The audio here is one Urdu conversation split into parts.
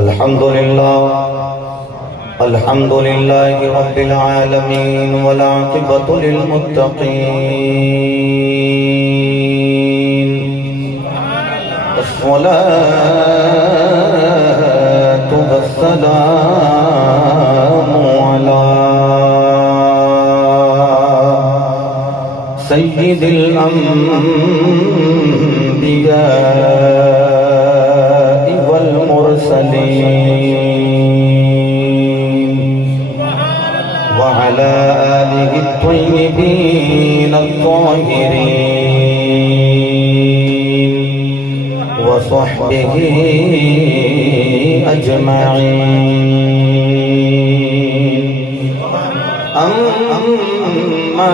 الحمد لله رب العالمين والعاقبة للمتقين الصلاة والسلام على سيد الأنبياء والمرسلين وعلى آله الطيبين الطاهرين وصحبه أجمعين. أما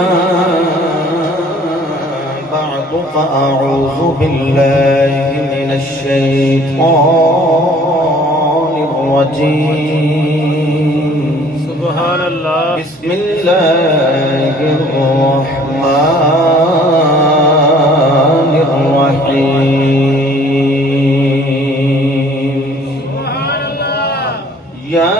بعد فأعوذ بالله من الشيطان الرجيم. سبحان اللہ. بسم الله الرحمن الرحيم. يا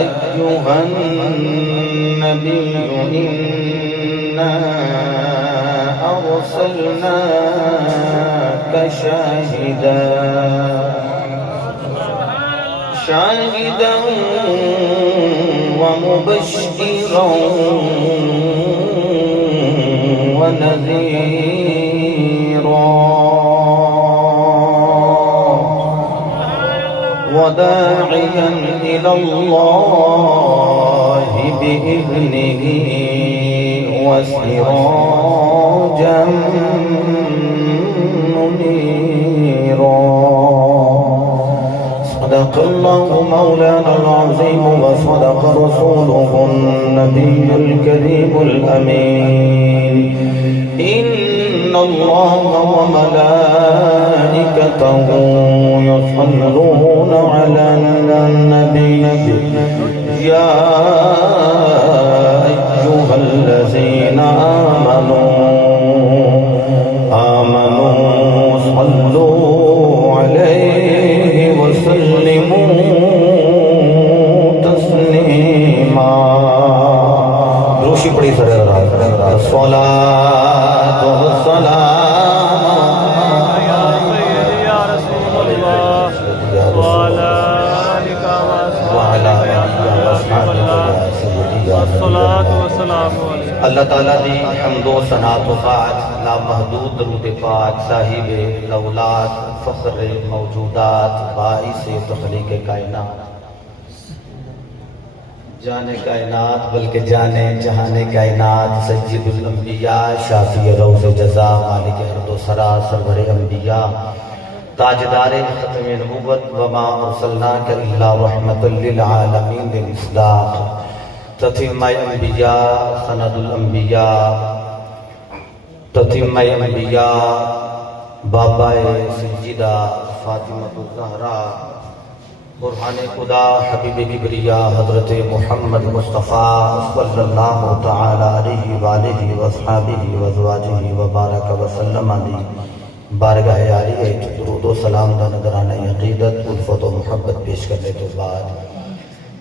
أيها النبي إنا أرسلناك شاهدا ومبشرا ونذيرا وداعيا إلى الله بإذنه وسراجا منيرا. صدق الله مولانا العظيم وصدق رسوله النبي الكريم الأمين. إن الله وملائكته يصلون على النبي يا أيها الذين آمنوا صلوا عليه وسلموا تسليما. روشی پڑی سر الصلاة والسلام یا سیدی یا رسول اللہ وعلا آلک وعلا الصلاة والسلام علیہ. اللہ تعالیٰ دی حمد و ثنا و طاعت لامحدود درود پاک صاحب الاولاد فخر موجودات باعث تخلیق کائنات جانے کائنات بلکہ جانے جہانے کائنات سید الانبیاء شافی روز جزا مالک ارض و سرا سرور انبیاء تاجدار ختم نبوت وما ارسلناک الا رحمت للعالمین للمصداق تتمہ انبیاء سند الانبیاء تتمہ انبیاء بابا سجدہ فاطمہ الزہرا برہان خدا حبیب کبریاء حضرت محمد مصطفیٰ صلی اللہ تعالی علیہ وآلہ وصحابہ وزواجہ وبارک وسلم دی بارگاہ عالیہ درود و سلام دا نذرانہ عقیدت الفت و محبت پیش کرنے تو بعد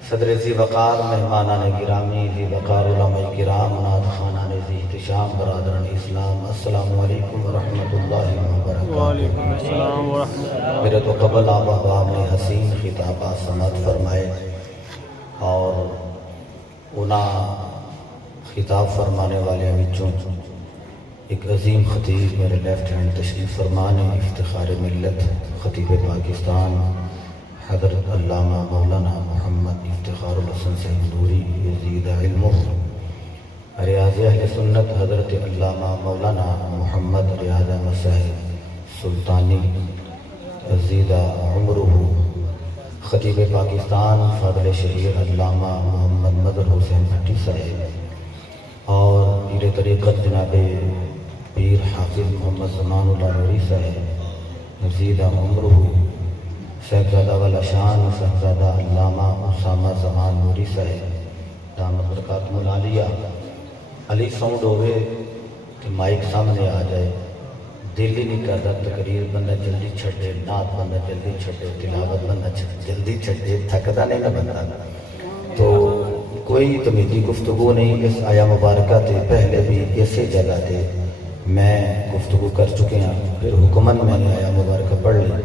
صدر ذی وقار مہمانان گرامی ذی وقار علماء کرام ناد خانان ذی احتشام برادران اسلام السلام علیکم ورحمۃ اللہ وبرکاتہ. وعلیکم السلام ورحمۃ اللہ. میرے تو قبل آب احباب نے حسین خطابات سماعت فرمائے اور انہاں خطاب فرمانے والے وچوں ایک عظیم خطیب میرے لیفٹ ہینڈ تشریف فرمانے افتخار ملت خطیب پاکستان حضرت علامہ مولانا محمد افتخار الحسن صاحب نوری یزید علمہ ریاض اہل سنت حضرت علامہ مولانا محمد ریاض احمد صاحب سلطانی یزید عمرہ خطیب پاکستان فاضل شہیر علامہ محمد مظہر حسین بھٹی صاحب اور پیر طریقت جناب پیر حافظ محمد زمان اللہ نوری صاحب یزید عمرہ صاحبزادہ والا شان صاحبزادہ علامہ اسامہ زمان نوری صاحب دامت برکاتہ العالیہ علی ساؤنڈ ہوئے کہ مائک سامنے آ جائے دل ہی نہیں کرتا تقریر بندہ جلدی چھڈے، نعت بندہ جلدی چھڈے، تلاوت بندہ جلدی چھڈے، تھکدا نہیں نا بندہ. تو کوئی تمیزی گفتگو نہیں. اس آیا مبارکہ تے پہلے بھی اسی جگہ تے میں گفتگو کر چکے ہیں، پھر حکمن میں نے آیا مبارکہ پڑھ لی.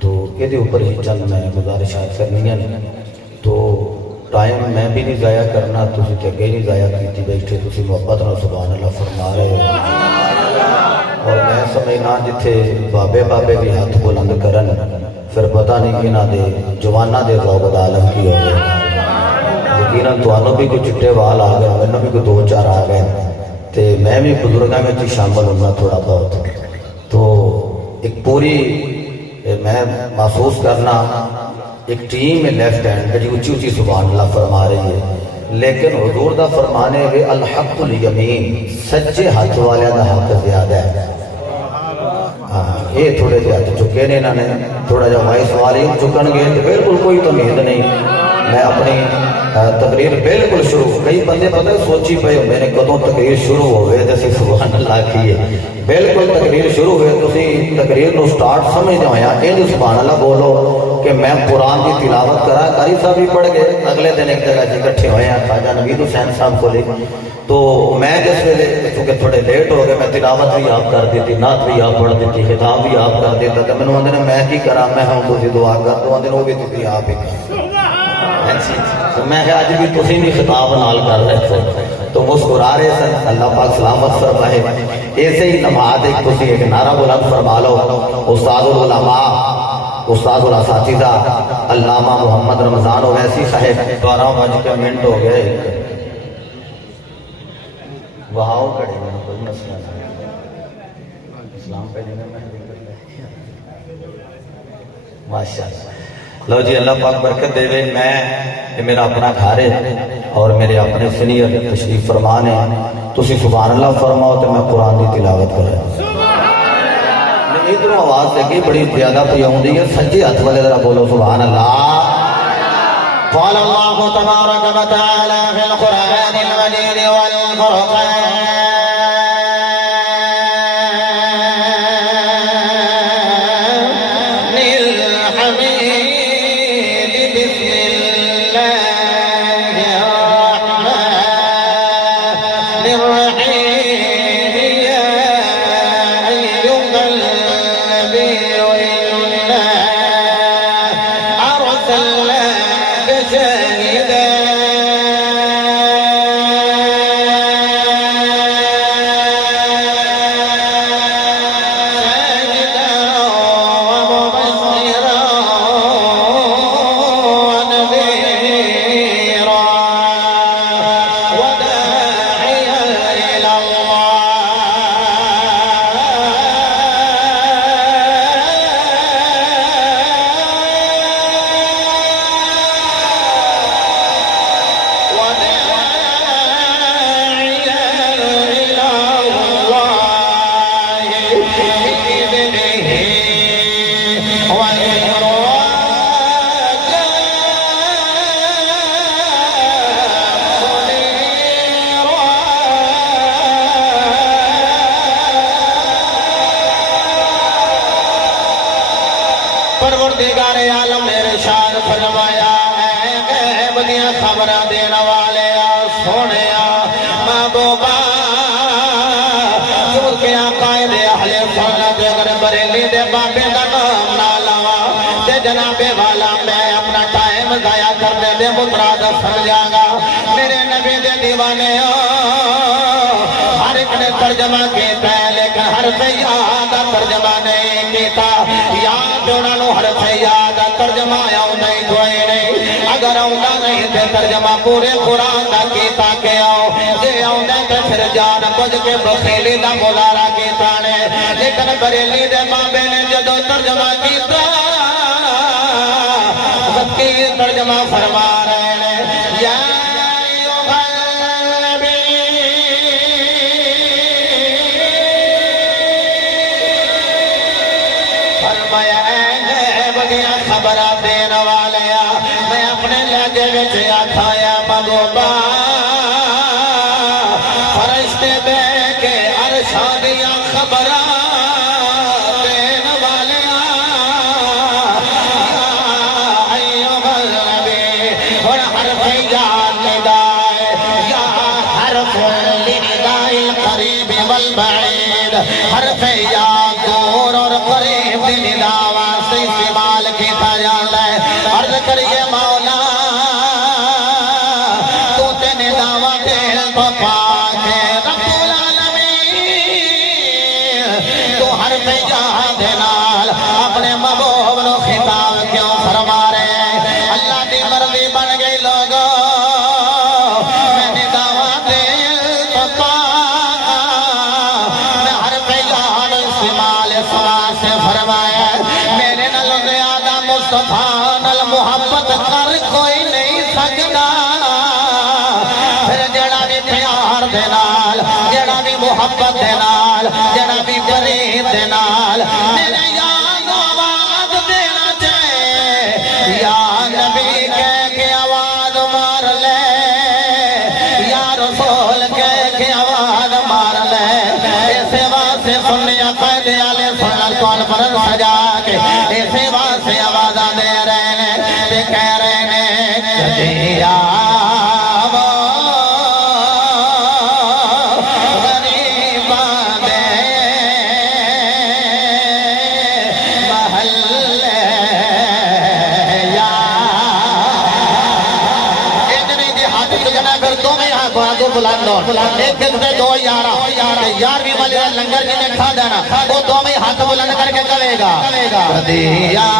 تو یہ اوپر ہی چند میں گزارشات کرنی ہیں. تو ٹائم میں بھی نہیں ضائع کرنا، تسی تے اگے نہیں ضائع کیتی بیٹھے، تسی محبت نال سبحان اللہ فرما رہے ہو. اور میں سمجھنا جتھے بابے بابے بھی ہاتھ بلند کرن پھر پتہ نہیں انہاں دے جواناں دے ذوق دا عالم کی ہوگا. یقیناً تانوں بھی کوئی چٹے وال آ گئے، مینوں بھی کوئی دو چار آ گئے، تے میں بھی بزرگاں وچ شامل ہونا تھوڑا بہت. تو ایک پوری میں محسوس کرنا ایک ٹیم ہے لیفٹ ہینڈ بڑی اونچی اونچی سبحان اللہ فرما رہی ہے، لیکن حضور دا فرمانے ہوئے الحق الیمین، سچے ہاتھ والے دا حق زیادہ ہے. یہ تھوڑے جہے ہاتھ چکے نے، انہوں نے تھوڑا جہا وائس والی چکن گے تو بالکل کوئی تمید نہیں. میں اپنی تقریر بالکل شروع، کئی بندے پتہ سوچی پے ہوندے نے کدوں تقریر شروع ہوئے تے اسی سبحان اللہ کیے. بالکل تقریر شروع ہوئے تسی تقریر نو سٹارٹ سمجھدے ہویا انج سبحان اللہ بولو کہ میں قرآن کی تلاوت کرا. قاری صاحب بھی پڑھ گئے، اگلے دن ایک جگہ جی اکٹھے ہوئے ہیں خواجہ نوید حسین صاحب کو لے. تو میں جس ویلے چونکہ تھوڑے لیٹ ہو گئے، میں تلاوت بھی آپ کر دیتی، نعت بھی آپ پڑھ دیتی، خطاب بھی آپ کر دیتا. تو مینوں آندے نے میں کی کرا، میں ہوں تسی دعا کر دو. آندے نے وہ بھی تسی آپ ہی کر. میں اج بھی تسی بھی خطاب نال کر رہے تھے تو مسکرا رہے سن. اللہ پاک سلامت فرمائے. ایسے ہی نماز ایک تسی ایک نعرہ بلند فرما لو. استاد العلماء، استاد الاساتذہ علامہ محمد رمضان اویسی صاحب 12:05 ہو گئے. وہاں کھڑے ہیں، کوئی مسئلہ نہیں. اسلام پہ جنہیں میں ماشاءاللہ. لو جی اللہ پاک برکت دے وے. میں یہ میرا اپنا گھر ہے اور میرے اپنے سینئر تشریف فرمان ہیں. تسی سبحان اللہ فرماؤ تو میں قرآن کی تلاوت کروں. ادھر آواز لگی بڑی زیادہ پی آؤندی ہے، سجے ہاتھ والے ذرا بولو سبحان اللہ. قال اللہ تبارک و تعالی فی القرآن المجید والفرقان پروردگار عالم نے ارشاد فرمایا اے غیب دیاں خبراں دین والے سونے محبوبا جو کہ عقائد اہل سنت اگر بریلی دے بابے دا نام نہ لوا تے جناب والا میں اپنا ٹائم ضائع کرنے دے متراد سمجھاں گا. میرے نبی دے دیوانے ہر ایک نے ترجمہ کیتا ہے لیکن ہر سے یاد ترجمہ نہیں کیتا. یاد انہوں نے ہر سے یاد ترجمہ آؤں نہیں کوئی نہیں. اگر آؤں نہیں تے ترجمہ پورے قرآن دا کیتا کہ آؤ جے آؤں تے پھر جان بج کے بخیلی دا مظاہرہ کیتا نے. لیکن بریلی دے بابے نے جدو ترجمہ کیتا وکیل ترجمہ فرما رہے ہیں یا خبرہ دین والے میں اپنے لہجے وچ آکھایا محبوبا فرشتے دے کے عرشاں دیاں خبراں مصطفیٰ نال محبت کر کوئی نہیں سکدا پھر جڑا بھی پیار دے نال جڑا بھی محبت دے نال جڑا بھی برید دے نال میرے یار نو آواز دینا چاہے یا نبی کہہ کے آواز مار لے یا رسول کہہ کے آواز مار لے ایسے واسطے سنیا قائد آلے سنن کانفرنس سجا کے ایسے واسطے آوازاں دے رہے نے تے کہہ رہے نے کدیا ایک دن سے دو یارویں والے لنگر جی نے کھا دینا وہ دو میں ہاتھ بلند کر کے کہے گا دیا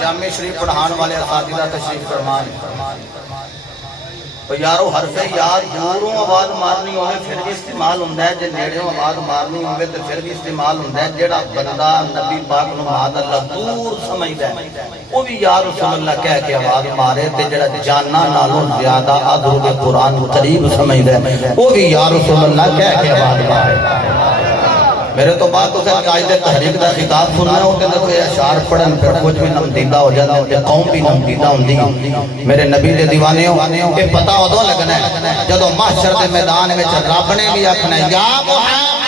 جامع شریف پڑھان والے اساتذہ تشریف فرمان تو یارو حرف یار دوروں آواز مارنی ہوئے پھر بھی استعمال ہوندہ ہے جن نیڑیوں آواز مارنی ہوئے تو پھر بھی استعمال ہوندہ ہے جیڑا بندہ نبی پاک نماد اللہ دور سمجھ ہے وہ بھی یا رسول اللہ کہہ کے آواز مارے تے جیڑا جانا نالوں زیادہ آدھر کے قرآن قریب سمجھ ہے وہ بھی یا رسول اللہ کہہ کے آواز مارے میرے تو بات تو کہ قائد تحریک دا خطاب سننا ہوتے ہیں تو یہ اشعار پڑھن پھر کچھ بھی نمدیدہ ہو جاتا ہے قوم بھی نمدیدہ ہوندی میرے نبی دے دیوانے ہو کہ پتہ ہو دو لگنا ہے جدو محشر دے میدان میں رب نے بھی آکھنا ہے یا محمد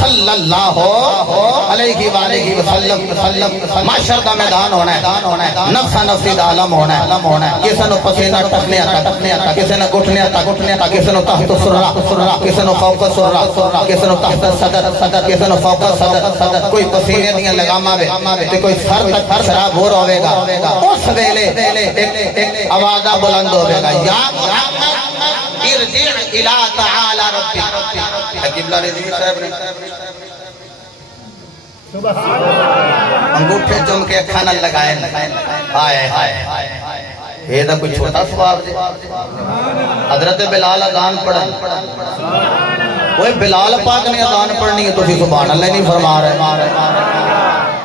صلی اللہ علیہ وآلہ وسلم محشر دا میدان ہونا ہے نفسا نفسی دا عالم ہونا ہے کسی نو پسینہ ٹکنے آتا کسی نو گھٹنے آتا کسی نو تحت سرہ کسی نو فوق سرہ کسی نو تحت صدر کسی نو فوق صدر کوئی پسینے دیا لگاما وے کوئی سر تک شراب ہو رہے گا اس ویلے آوازہ بلند ہوئے گا یا محمد ارجع الى تعالی ربی قبلہ رضی صاحب نے انگوٹھے چم کے کھانا لگائے آئے یہ دا کوئی چھوٹا سواب دے حضرت بلال اذان پڑھن وہ بلال پاک نے اذان پڑھنی ہے تو پھر سبحان اللہ نہیں فرما رہے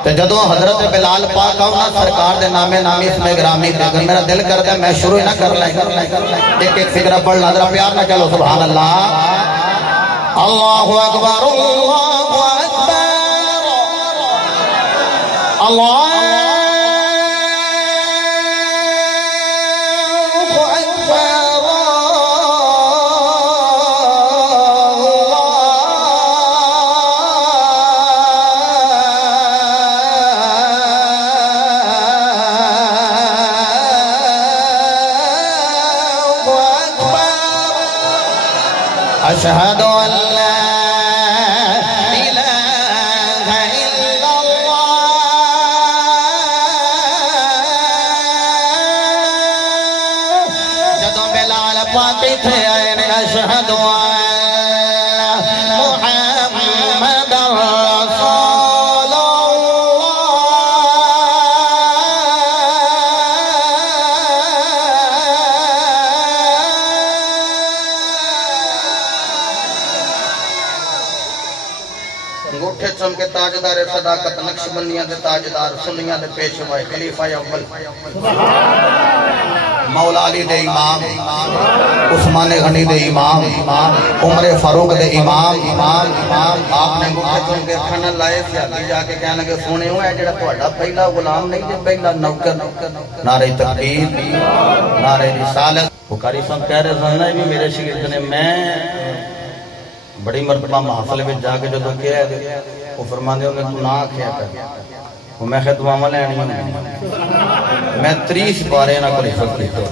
تو جدو حضرت بلال پاک آؤنا سرکار دے نامے نامی اس میں گرامی دے اگر میرا دل کر دے میں شروع نہ کر لائیں ایک ایک فکرہ پڑھ لا ذرا پیار نہ چلو سبحان اللہ اللہ اکبر اللہ أشهد أن لا إله إلا الله جدوں بلال پاک تھے آئے نے أشهد أن محمد رسول انگوٹھے چم کے تاجدار صداقت نقشبندیاں دے تاجدار سنیاں دے پیشوا خلیفہ اول مولا علی دے امام عثمان غنی دے امام عمر فاروق دے امام آپ نے انگوٹھے چم کے کھانا لائے سے آگے جا کے کہنے لگے سونے ہوئے جڑا تہاڈا پہلا غلام نہیں جے پہلا نوکر نعرہ تکبیر نعرہ رسالت وہ قاری صاحب کہہ رہے ہیں بھی میرے شاگرد نے میں بڑی مرتبہ محفل میں جا کے جو تو کیا ہے وہ فرماندے ہوں گے تو نہ کیا کر وہ میں خیت دعا لینی ہوں میں 30 بارے نہ کوئی حفظ کی تو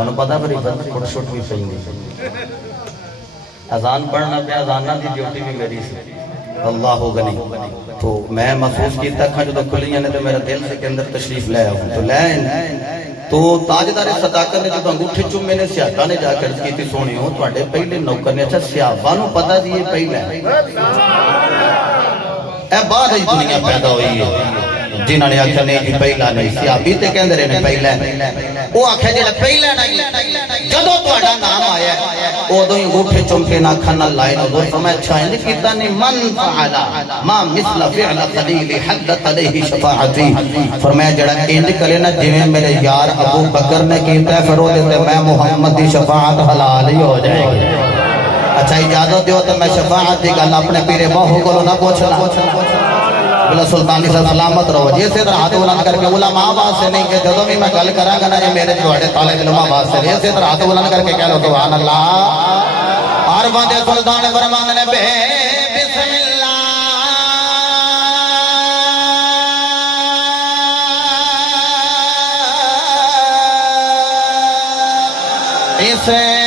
انہوں پتا پھر حفظ چھوٹ چھوٹ بھی صحیح نہیں اذان پڑھنا پہ اذانہ دی ڈیوٹی بھی میری سی اللہ غنی تو میں محسوس کی تک جو تو کھلی نے تو میرا دل سے کے اندر تشریف لے آؤں تو لین تو تاجدار صداقت نے جو انگوٹھے چوم میں نے سیاحتہ نے جا کر اس کی تھی سونی ہوں تو اڈے پہلے نوکر نے اچھا سیاحبہ نو پتا دی یہ پہلے اے بعد ہی دنیا پیدا ہوئی ہے جنہوں نے آکھا نہیں جی پہلا نہیں سیاحبی تے کہندے رہے نے پہلا وہ آکھا جی پہلا نہیں جدو تو اڈا نام آیا وہ دو انگوٹھے چوم کے نہ کھنا لائے نہ دوست میں اچھا ہے کیتا نہیں من فعلا ما مثل فعل قلیل حدت علیہ شفاعتی فرمایا جڑا انج کرے نا جویں میرے یار ابو بکر نے کیتا ہے پھر وہ دیتے میں محمد دی شفاعت حلال ہی ہو جائے گی اچھا اجازت دیو تو میں شفاعت دی گل اپنے پیرے بہو کو نہ پوچھنا بلا سلطانی سے سلامت رہو جیسے طرح ہاتھ بلند کر کے علماء آواز سے نہیں کہ جدوں بھی میں گل کراں گا نا یہ میرے جوڑے طالب علم آواز سے اسی طرح ہاتھ بلند کر کے کہہ لو سبحان اللہ اور بندے سلطان فرماندے نے بے بسم اللہ اسے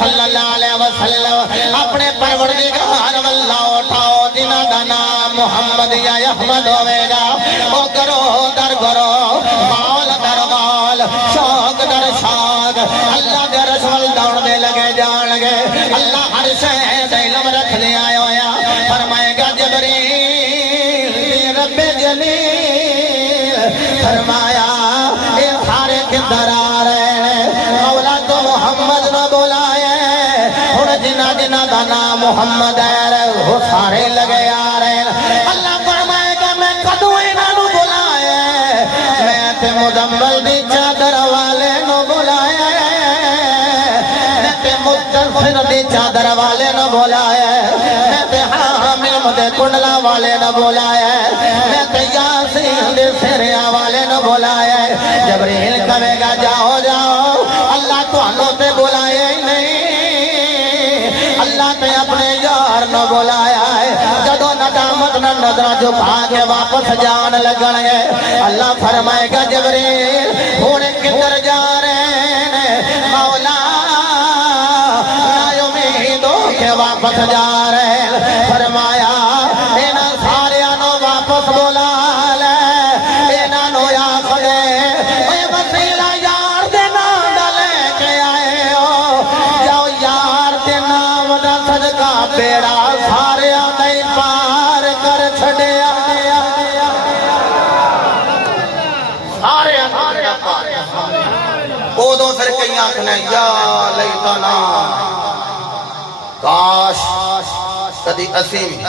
صلی اللہ علیہ وسلم اپنے پروردگار واللہ اٹھاؤ جنہ دا نام محمد یا احمد ہوئے گا او کرو در کرو مال در مال شوق در شوق اللہ دے رسول دوڑ دے لگے جان لگے اللہ ہر شہد علم رکھ دے آئے ہویا فرمائے گا جبریل رب جلیل فرمایا اے سارے کدھر آ رہے ہیں مولا تو جنہ دا نام محمد ہے وہ سارے لگے آ رہے ہیں اللہ فرمائے گا میں کدوں انہاں نو بلایا میں تے مزمل دی چادر والے نو بلایا میں تے مدثر دی چادر والے نو بلایا میں تے حامل دے کنڈلا والے نو بلایا میں تے یاسین دے سریا والے نو بلایا جبریل کہے گا جاؤ جاؤ اللہ تانوں تے بلایا ہی نہیں اللہ تے اپنے یار نو بلایا ہے جدو ندامت نہ نظر جھکا کے واپس جان لگن گے اللہ فرمائے گا جبریل ہن کدھر جا رہے ہیں مولا نا امید ہو کے واپس جا رہے ہیں فرمایا انہاں ساریاں نو واپس بلا لے انہاں نو آکھ دے اے وسیلہ یار دے نام دا لے کے آئے ہو جاؤ یار دے نام دا صدقہ بیڑا ساریاں نہیں پار کر چھڈیا ساریاں اودوں پھر کئی آکھنا یا لیتنا کاش کبھی اسیم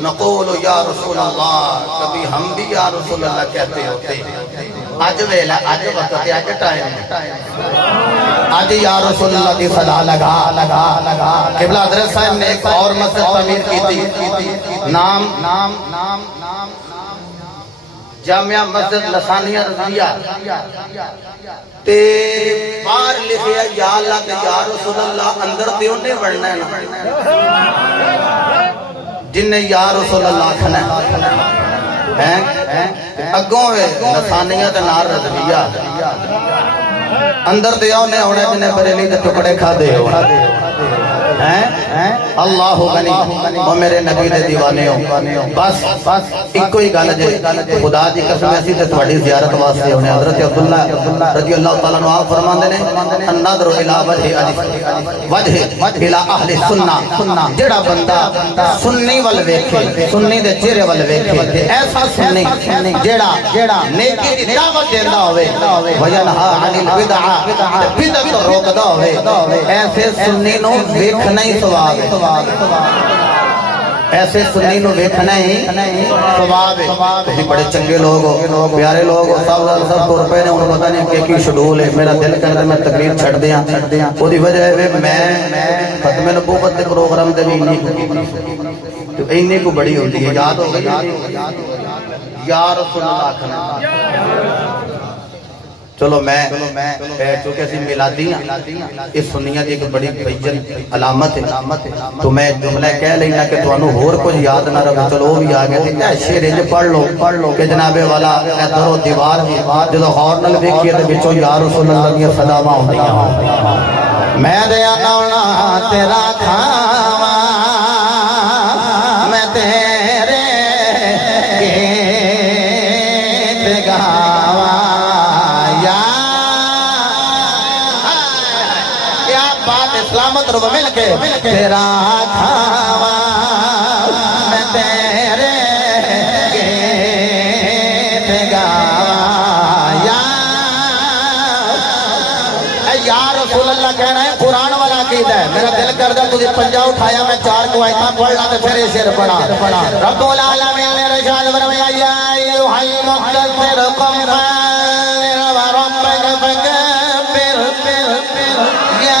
نقول یا رسول اللہ کبھی ہم بھی یا رسول اللہ کہتے ہوتے آج ویلا آج وقت آج ٹائم آج یا رسول اللہ کی صدا لگا قبلہ حضرت صاحب نے ایک اور مسجد تعمیر کی تھی نام جامعہ مسجد لسانیہ رضیہ تے باہر لکھیا یا اللہ تے یا رسول اللہ اندر تے انہیں بڑھنا ہے جن نے یا رسول اللہ کھنا ہے اگوں ہے لسانیہ تے نار رضیہ اندر تے انہیں ہونے جنہیں بریلی تے ٹکڑے کھا دے ہو اللہ غنی وہ میرے نبی دے دیوانے ہو بس ایک کوئی گل جے خدا دی قسم ایسی تے تھوڑی زیارت واسطے ہونے حضرت عبداللہ رضی اللہ تعالیٰ عنہ آپ فرماندے نے النظر الى وجہ الى اہل سنہ جڑا بندہ سنی ول ویکھے سنی دے چہرے ول ویکھے تے ایسا سنی جڑا نیکی دی دعوت دیندا ہوے وینھا عن البدع بدعت روکدا ہوے ایسے سنی نو ویکھنا ہی ثواب ہے ایسے سنی نو ویکھنا ہی ثواب ہے تسی بڑے چنگے لوگ ہو پیارے لوگ ہو سب کو روپے نے انہوں پتہ نہیں کہ کی شڈول ہے میرا دل کرتا میں تقریر چھڑ دیا وہ دی وجہ ہے میں ختم نبوت دے پروگرام دے بھی تو انہی کو بڑی ہوتی ہے یاد ہو گئی یا رسول اللہ کھنا چلو میں چونکہ اسی میلادی ہیں اس سنیہ دی ایک بڑی بھیجن علامت ہے تو میں جملہ کہہ لینا کہ تو انہوں ہور کچھ یاد نہ رہا چلو وہ بھی آگئے تھے اے شیرے جو پڑھ لو کہ جناب والا اے در و دیوار جدو خور نل دیکھئے تھے بچو یا رسول اللہ کی صدامہ ہوندی ہیں میں دیا نونا تیرا کھاوا میں تیرے گیت گاوا اسلامت رو مل کے تیرا کھاوا میں تیرے گیت گاوا یا رسول اللہ کہنا ہے قرآن والا عقیدہ ہے میرا دل کردہ تجھے پنجا اٹھایا میں چار کو آئیتا پڑھنا تو پھر اسے پڑھا رب العالمین نے رشاد فرمایا یا ایھا المدثر قم فانذر وربک فکبر یا